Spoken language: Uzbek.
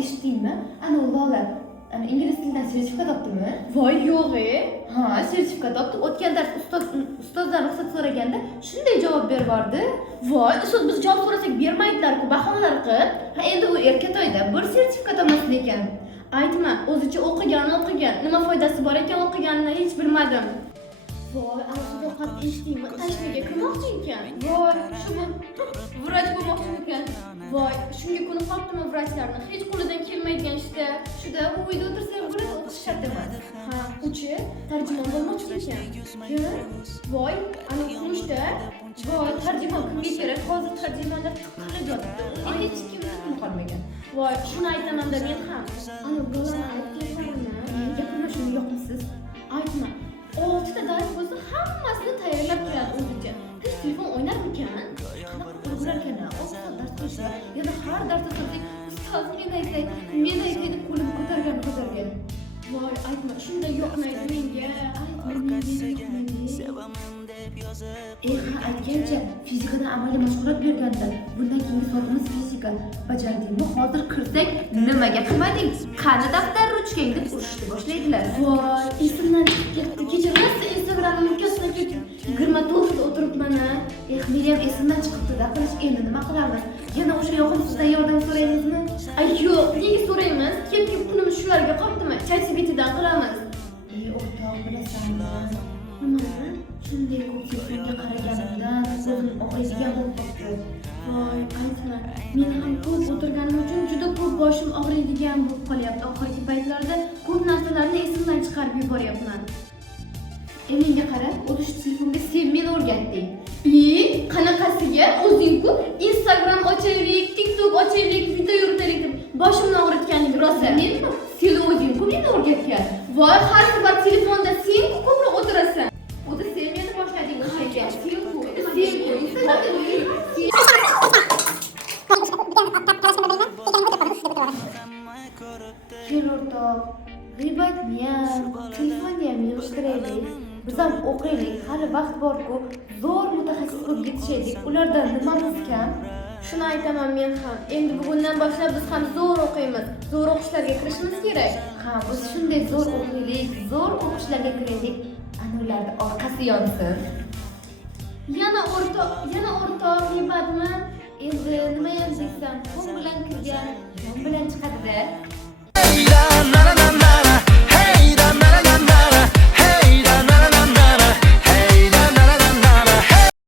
eshitdingmi? Ana Lola, ana ingliz tilidan sertifikat olibdimi? Voy yo'q Ha, sertifikat olibdi. O'tgan dars ustozdan ruxsat so'raganda shunday javob berib yubordi. Voy, ustoz biz javob so'rasak bermaydilar-ku, bahonalar qilib. Ha, endi u erkatoyda bir sertifikat olmasin ekan. Aytma, o'zicha o'qigan. Nima foydasi bor ekan o'qiganini hech bilmadim. Voy, ana shu ovqat eshitdingmi? Tashnaga kirmoqchi ekan. Voy, shuni vrach bo'lmoqchi ekan. Voy, shunga ko'nib qolibdimi vrachlarni? Hech qo'lidan kelmaydigan ishda. Shuda u uyda o'tirsa bo'ladi, o'qish shart emas. Ha, uchi tarjimon bo'lmoqchi ekan. Kim? Voy, ana kumushda. Voy, tarjimon kimga kerak? Hozir tarjimonlar tiqilib yotibdi. Hech kim tutum qolmagan. Voy, shuni aytaman-da men ham. Ana Lolani telefonini gapirma, shuni yoqmisiz? Aytma. 6 ta dars bo'lsa hammasini tayyorlab keladi o'zicha. Hech telefon o'ynarmikan? Qanaqa o'rgar ekan? O'zida dars qilishda, yana har darsda turdik. Ustoz men aytay deb qo'lini ko'targan. Voy, aytma, shunday yoqmaydi menga. Aytgancha fizikadan amaliy mashg'ulot berganda, bundan keyingi soatimiz fizika. Bajardingmi? Hozir kirsak, nimaga qilmading? Qani daftar ruchkang deb urishni boshlaydilar. Voy, esimdan chiqib ketdi. Kecha rosa Instagramni mukkasidan 24 da o'tiribman. Meni ham esimdan chiqibdi-da, qilish endi nima qilamiz? Yana o'sha yoqimsizdan yordam so'raymizmi? Ay yo'q, nega so'raymiz? Kelib kunimiz shularga qolibdimi? ChatGPTdan qilamiz. O'rtoq, bilasanmi? Nimani? Shunday ko'p telefonga qaraganimdan ko'zim og'riydigan bo'lib qoldi. Voy, aytma. Men ham ko'p o'tirganim uchun juda ko'p boshim og'riydigan bo'lib qolyapti. Oxirgi paytlarda ko'p narsalarni esimdan chiqarib yuboryapman. Menga qara, o'tish telefonga sen meni o'rgatding. Qanaqasiga? O'zing-ku Instagram ochaylik, TikTok ochaylik, video yuritaylik deb boshimni og'ritganing rosa. Menmi? Sen o'zing-ku meni o'rgatgan. Voy, har safar telefonda sen ko'proq o'tirasan. O'zi sen meni boshlading o'shaga. Kel o'rtoq, g'iybatniyam, telefonniyam yig'ishtiraylik. Biz ham o'qiylik, hali vaqt bor-ku, zo'r mutaxassis bo'lib yetishaylik. Ulardan nimamiz kam? Shuni aytaman men ham. Endi bugundan boshlab biz ham zo'r o'qiymiz. Zo'r o'qishlarga kirishimiz kerak. Ha, biz shunday zo'r o'qiylik, zo'r o'qishlarga kiraylik. Ana ularning orqasi yonsin. Yana o'rtoq g'iybatmi? Endi nima ham desam, qo'm bilan kirgan, jon bilan chiqadi-da.